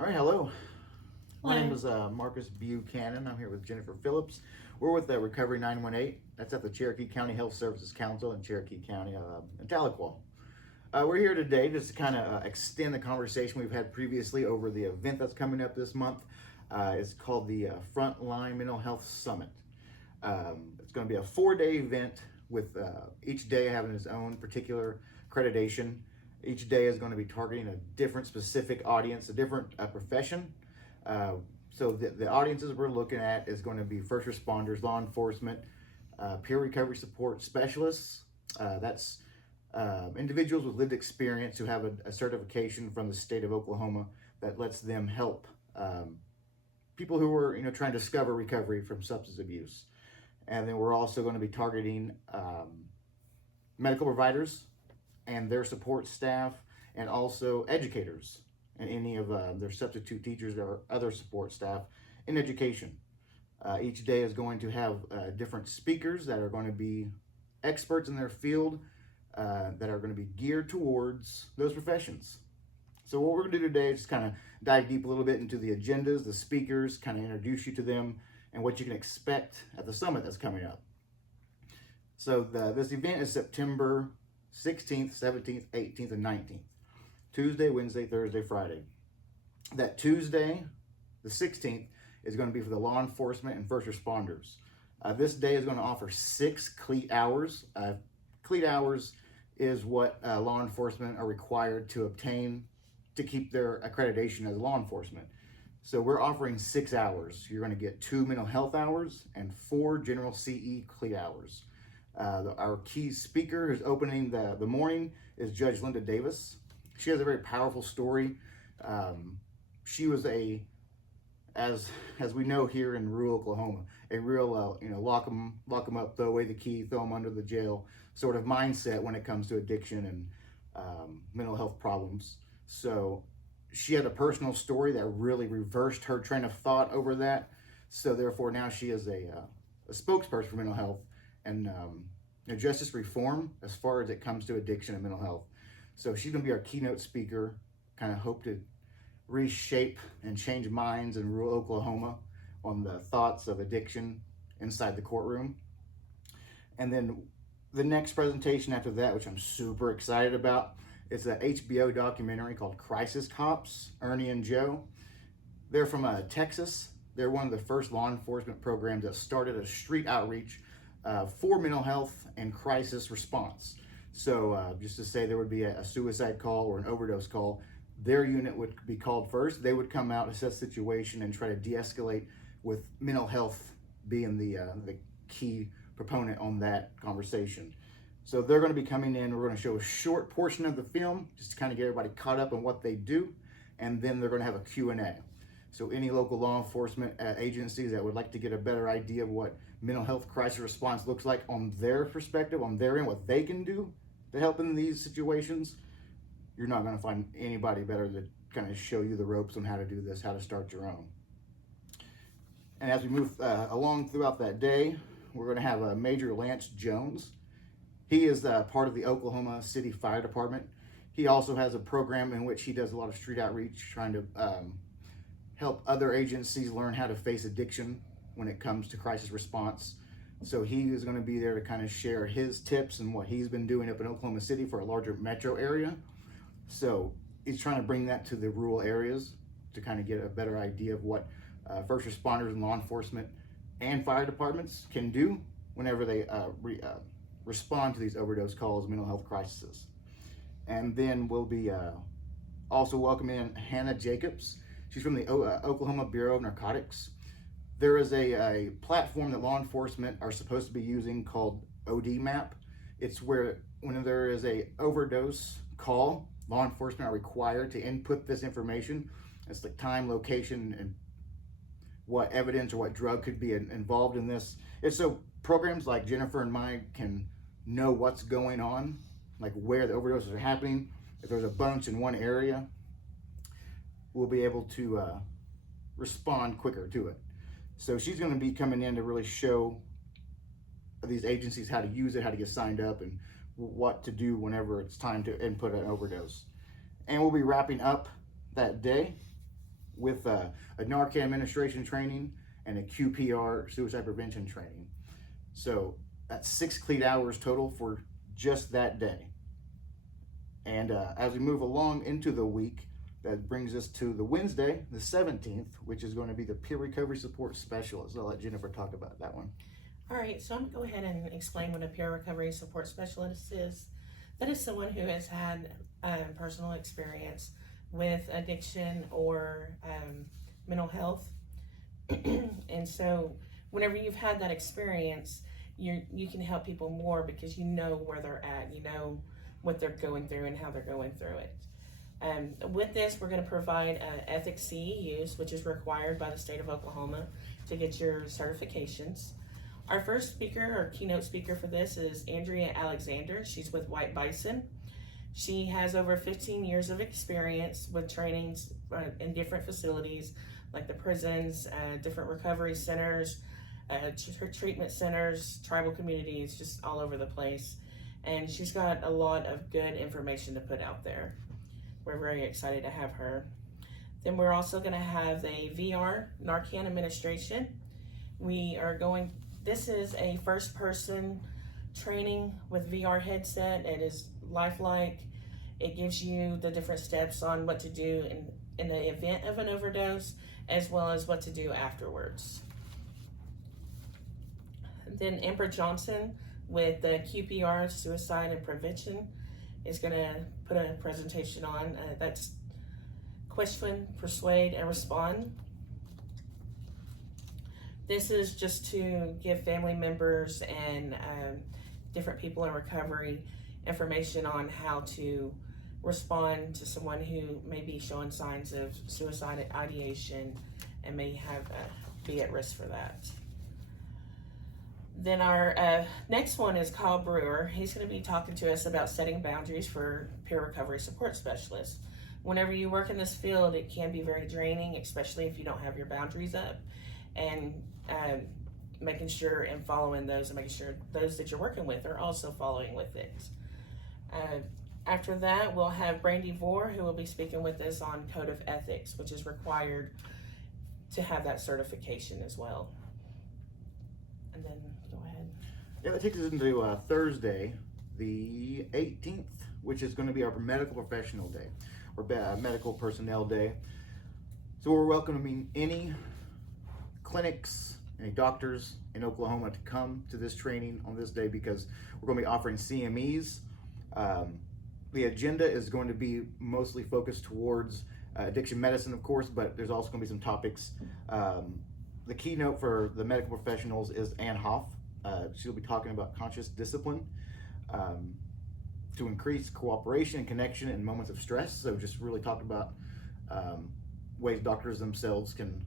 All right, hello. My Hello. name is Marcus Buchanan. I'm here with Jennifer Phillips. We're with Recovery 918. That's at the Cherokee County Health Services Council in Cherokee County in Tahlequah. We're here today just to kind of extend the conversation we've had previously over the event that's coming up this month. It's called the Frontline Mental Health Summit. It's going to be a 4-day event with each day having its own particular accreditation. Each day is going to be targeting a different specific audience, a different profession. So the audiences we're looking at is going to be first responders, law enforcement, peer recovery support specialists. That's individuals with lived experience who have a certification from the state of Oklahoma that lets them help people who are trying to discover recovery from substance abuse. And then we're also going to be targeting medical providers and their support staff, and also educators and any of their substitute teachers or other support staff in education. Each day is going to have different speakers that are going to be experts in their field that are going to be geared towards those professions. So what we're going to do today is just kind of dive deep a little bit into the agendas, the speakers, kind of introduce you to them, and what you can expect at the summit that's coming up. So this event is September 16th, 17th, 18th, and 19th. Tuesday, Wednesday, Thursday, Friday. That Tuesday, the 16th, is going to be for the law enforcement and first responders. This day is going to offer 6 CLEAT hours. CLEAT hours is what law enforcement are required to obtain to keep their accreditation as law enforcement. So we're offering 6 hours. You're going to get 2 mental health hours and 4 general CE CLEAT hours. Our key speaker who's opening the morning is Judge Linda Davis. She has a very powerful story. She was as we know here in rural Oklahoma, a real lock them up, throw away the key, throw them under the jail sort of mindset when it comes to addiction and mental health problems. So she had a personal story that really reversed her train of thought over that. So therefore now she is a spokesperson for mental health and justice reform as far as it comes to addiction and mental health. So she's going to be our keynote speaker, kind of hope to reshape and change minds in rural Oklahoma on the thoughts of addiction inside the courtroom. And then the next presentation after that, which I'm super excited about, it's an HBO documentary called Crisis Cops, Ernie and Joe. They're from Texas. They're one of the first law enforcement programs that started a street outreach for mental health and crisis response. So just to say there would be a suicide call or an overdose call, their unit would be called first. They would come out, assess the situation, and try to de-escalate with mental health being the key proponent on that conversation. So they're going to be coming in. We're going to show a short portion of the film just to kind of get everybody caught up on what they do, and then they're going to have a Q&A. So any local law enforcement agencies that would like to get a better idea of what mental health crisis response looks like on their perspective, on their end, what they can do to help in these situations, you're not going to find anybody better to kind of show you the ropes on how to do this, how to start your own. And as we move along throughout that day, we're going to have Major Lance Jones. He is part of the Oklahoma City Fire Department. He also has a program in which he does a lot of street outreach, trying to help other agencies learn how to face addiction when it comes to crisis response. So he is going to be there to kind of share his tips and what he's been doing up in Oklahoma City for a larger metro area. So he's trying to bring that to the rural areas to kind of get a better idea of what first responders and law enforcement and fire departments can do whenever they respond to these overdose calls, mental health crises. And then we'll be also welcoming Hannah Jacobs. She's from the Oklahoma Bureau of Narcotics. There is a platform that law enforcement are supposed to be using called OD Map. It's where when there is a overdose call, law enforcement are required to input this information. It's like time, location, and what evidence or what drug could be involved in this. It's so programs like Jennifer and mine can know what's going on, like where the overdoses are happening. If there's a bunch in one area, we'll be able to respond quicker to it. So she's going to be coming in to really show these agencies how to use it, how to get signed up, and what to do whenever it's time to input an overdose. And we'll be wrapping up that day with a Narcan administration training and a QPR suicide prevention training. So that's 6 cleat hours total for just that day. And as we move along into the week, that brings us to the Wednesday, the 17th, which is going to be the peer recovery support specialist. I'll let Jennifer talk about that one. All right, so I'm going to go ahead and explain what a peer recovery support specialist is. That is someone who has had personal experience with addiction or mental health. And so whenever you've had that experience, you can help people more because you know where they're at, you know what they're going through and how they're going through it. With this, we're going to provide ethics CEUs, which is required by the state of Oklahoma to get your certifications. Our first speaker or keynote speaker for this is Andrea Alexander. She's with White Bison. She has over 15 years of experience with trainings in different facilities like the prisons, different recovery centers, treatment centers, tribal communities, just all over the place. And she's got a lot of good information to put out there. We're very excited to have her. Then we're also going to have a VR Narcan administration. This is a first person training with VR headset. It is lifelike. It gives you the different steps on what to do in the event of an overdose, as well as what to do afterwards. Then Amber Johnson with the QPR Suicide and Prevention is going to put a presentation on. That's question, persuade, and respond. This is just to give family members and different people in recovery information on how to respond to someone who may be showing signs of suicide ideation and may be at risk for that. Then our next one is Kyle Brewer. He's going to be talking to us about setting boundaries for peer recovery support specialists. Whenever you work in this field, it can be very draining, especially if you don't have your boundaries up, and making sure and following those and making sure those that you're working with are also following with it. After that, we'll have Brandy Vore, who will be speaking with us on Code of Ethics, which is required to have that certification as well. And then go ahead. Yeah, that takes us into Thursday, the 18th, which is going to be our medical professional day, or medical personnel day. So we're welcoming any clinics, any doctors in Oklahoma to come to this training on this day because we're going to be offering CMEs. The agenda is going to be mostly focused towards addiction medicine, of course, but there's also going to be some topics. The keynote for the medical professionals is Ann Hoff. She'll be talking about conscious discipline to increase cooperation and connection in moments of stress. So just really talk about ways doctors themselves can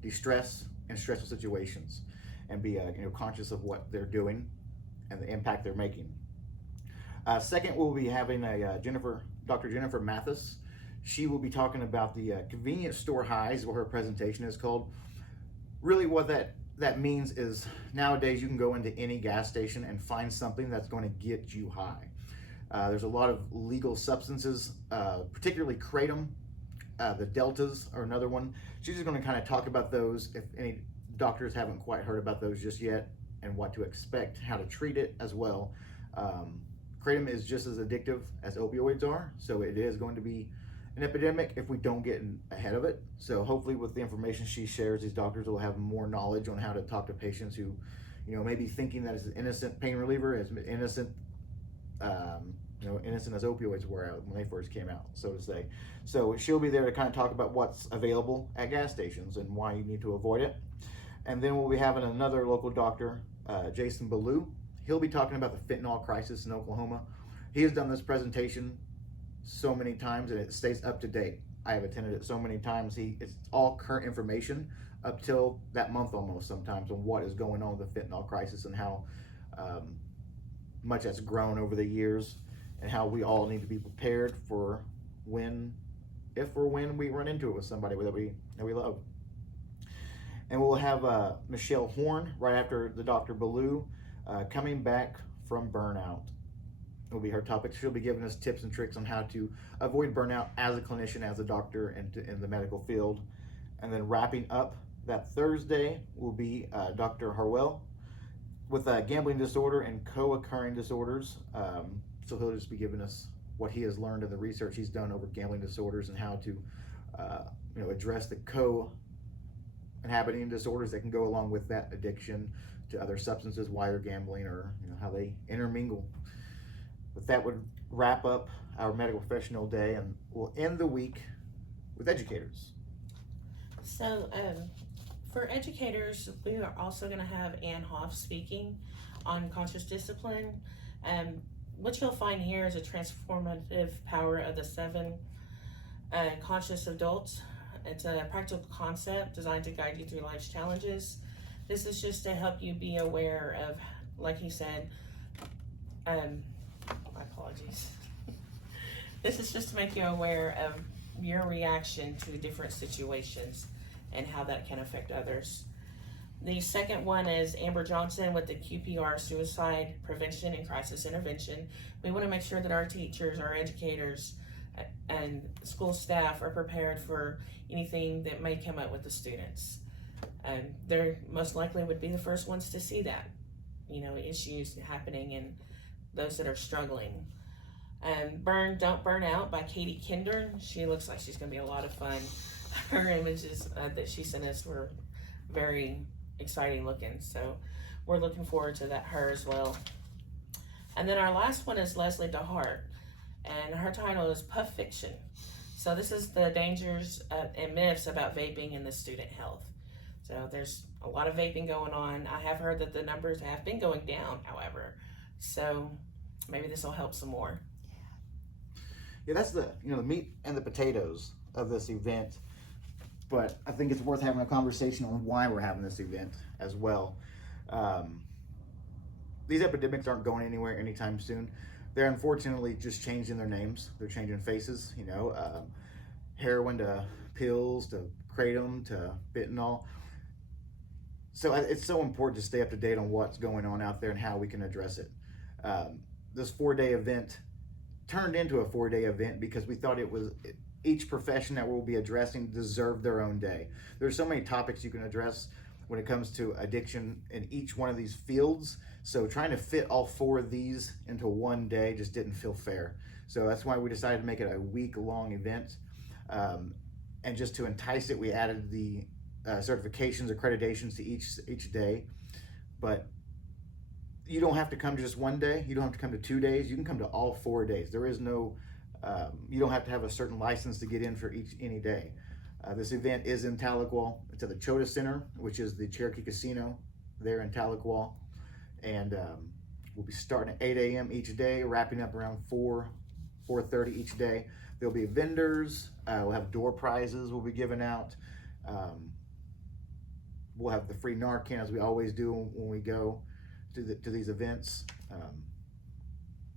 de-stress in stressful situations and be conscious of what they're doing and the impact they're making. Second, we'll be having Dr. Jennifer Mathis. She will be talking about the convenience store highs, what her presentation is called. Really what that means is nowadays you can go into any gas station and find something that's going to get you high. There's a lot of legal substances, particularly kratom. The deltas are another one. She's just going to kind of talk about those if any doctors haven't quite heard about those just yet, and what to expect, how to treat it as well. Kratom is just as addictive as opioids are, so it is going to be an epidemic if we don't get ahead of it. So hopefully with the information she shares, these doctors will have more knowledge on how to talk to patients who, may be thinking that it's an innocent pain reliever, as innocent, innocent as opioids were when they first came out, so to say. So she'll be there to kind of talk about what's available at gas stations and why you need to avoid it. And then we'll be having another local doctor, Jason Ballou. He'll be talking about the fentanyl crisis in Oklahoma. He has done this presentation so many times and it stays up to date. I have attended it so many times. It's all current information up till that month almost sometimes on what is going on with the fentanyl crisis and how much that's grown over the years and how we all need to be prepared for if or when we run into it with somebody that we love. And we'll have Michelle Horn right after the Dr. Ballou coming back from burnout. will be her topic. She'll be giving us tips and tricks on how to avoid burnout as a clinician, as a doctor, and in the medical field. And then wrapping up that Thursday will be Dr. Harwell with gambling disorder and co-occurring disorders. So he'll just be giving us what he has learned in the research he's done over gambling disorders and how to address the co-inhabiting disorders that can go along with that addiction to other substances, why they're gambling, or how they intermingle. But that would wrap up our medical professional day, and we'll end the week with educators. So for educators, we are also going to have Ann Hoff speaking on conscious discipline. What you'll find here is a transformative power of the 7 conscious adults. It's a practical concept designed to guide you through life's challenges. This is just to help you be aware of, like he said, my apologies. This is just to make you aware of your reaction to different situations and how that can affect others. The second one is Amber Johnson with the QPR Suicide Prevention and Crisis Intervention. We want to make sure that our teachers, our educators, and school staff are prepared for anything that may come up with the students. They're most likely would be the first ones to see that, issues happening and those that are struggling. Burn, Don't Burn Out by Katie Kinder. She looks like she's going to be a lot of fun. Her images that she sent us were very exciting looking, so we're looking forward to her as well. And then our last one is Leslie DeHart, and her title is Puff Fiction. So this is the dangers and myths about vaping in the student health. So there's a lot of vaping going on. I have heard that the numbers have been going down, however, so maybe this will help some more. Yeah, that's the the meat and the potatoes of this event. But I think it's worth having a conversation on why we're having this event as well. These epidemics aren't going anywhere anytime soon. They're unfortunately just changing their names. They're changing faces, heroin to pills to kratom to fentanyl. So it's so important to stay up to date on what's going on out there and how we can address it. This 4-day event turned into a 4-day event because we thought each profession that we'll be addressing deserved their own day. There's so many topics you can address when it comes to addiction in each one of these fields. So trying to fit all 4 of these into one day just didn't feel fair. So that's why we decided to make it a week-long event. And just to entice it, we added the certifications, accreditations to each day. But you don't have to come to just one day. You don't have to come to 2 days. You can come to all 4 days. There is no, you don't have to have a certain license to get in for any day. This event is in Tahlequah. It's at the Chota Center, which is the Cherokee Casino there in Tahlequah. And we'll be starting at 8 a.m. each day, wrapping up around 4:30 each day. There'll be vendors. We'll have door prizes we'll be giving out. We'll have the free Narcan, as we always do when we go to these events.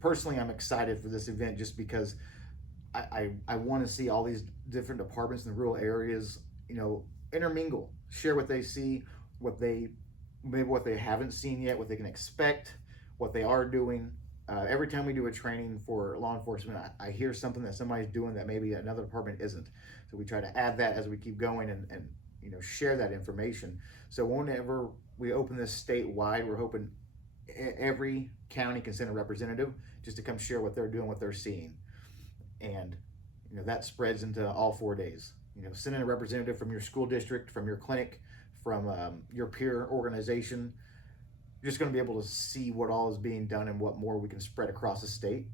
Personally, I'm excited for this event just because I want to see all these different departments in the rural areas, intermingle, share what they see, maybe what they haven't seen yet, what they can expect, what they are doing. Every time we do a training for law enforcement, I hear something that somebody's doing that maybe another department isn't. So we try to add that as we keep going and share that information. So whenever we open this statewide, we're hoping every county can send a representative just to come share what they're doing, what they're seeing. And that spreads into all 4 days. Send in a representative from your school district, from your clinic, from your peer organization. You're just going to be able to see what all is being done and what more we can spread across the state.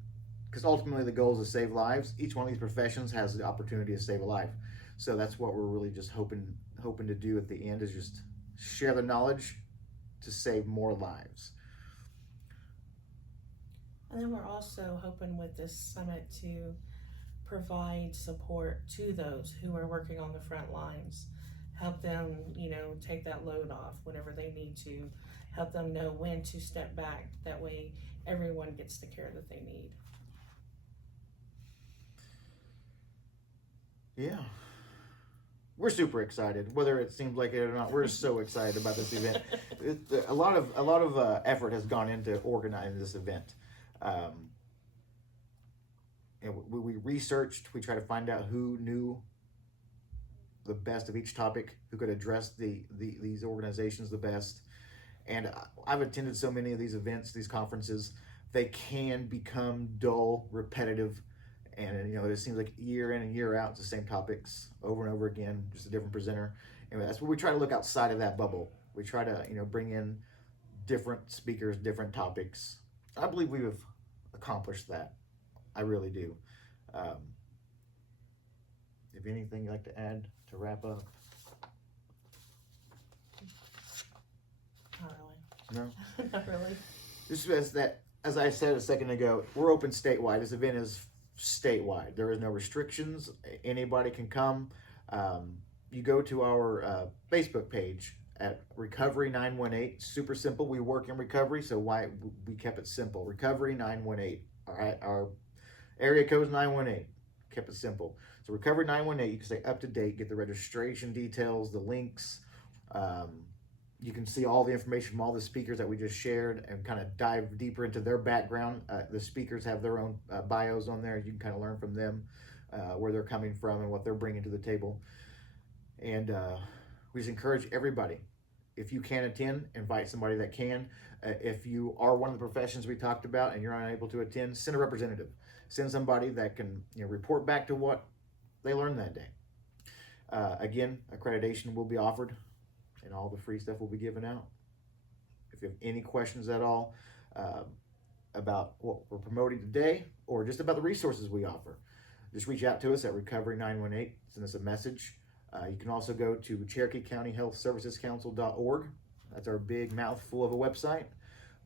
Because ultimately the goal is to save lives. Each one of these professions has the opportunity to save a life. So that's what we're really just hoping to do at the end, is just share the knowledge to save more lives. And then we're also hoping with this summit to provide support to those who are working on the front lines, help them, take that load off whenever they need to, help them know when to step back. That way everyone gets the care that they need. Yeah. We're super excited, whether it seems like it or not. We're so excited about this event. A lot of effort has gone into organizing this event. and we researched, we tried to find out who knew the best of each topic, who could address these organizations the best. And I've attended so many of these events, these conferences, they can become dull, repetitive, and it seems like year in and year out, it's the same topics over and over again, just a different presenter. And that's what we try to look outside of that bubble. We try to bring in different speakers, different topics. I believe we've accomplished that. I really do. If anything you'd like to add to wrap up? Not really. No? Not really. This is that, as I said a second ago, we're open statewide. This event is statewide. There is no restrictions. Anybody can come. You go to our Facebook page at Recovery 918. Super simple. We work in recovery, so why we kept it simple. Recovery 918. All right, our area code is 918. Kept it simple. So Recovery 918. You can stay up to date. Get the registration details, the links. You can see all the information from all the speakers that we just shared and kind of dive deeper into their background. The speakers have their own bios on there. You can kind of learn from them where they're coming from and what they're bringing to the table. And we just encourage everybody, if you can attend, invite somebody that can. If you are one of the professions we talked about and you're unable to attend, send a representative. Send somebody that can report back to what they learned that day. Again, accreditation will be offered, and all the free stuff will be given out. If you have any questions at all about what we're promoting today or just about the resources we offer, just reach out to us at Recovery 918. Send us a message. You can also go to Cherokee County Health Services Council.org. That's our big mouthful of a website,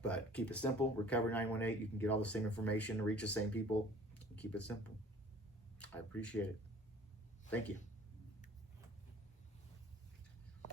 but keep it simple. Recovery 918. You can get all the same information, reach the same people. Keep it simple. I appreciate it. Thank you.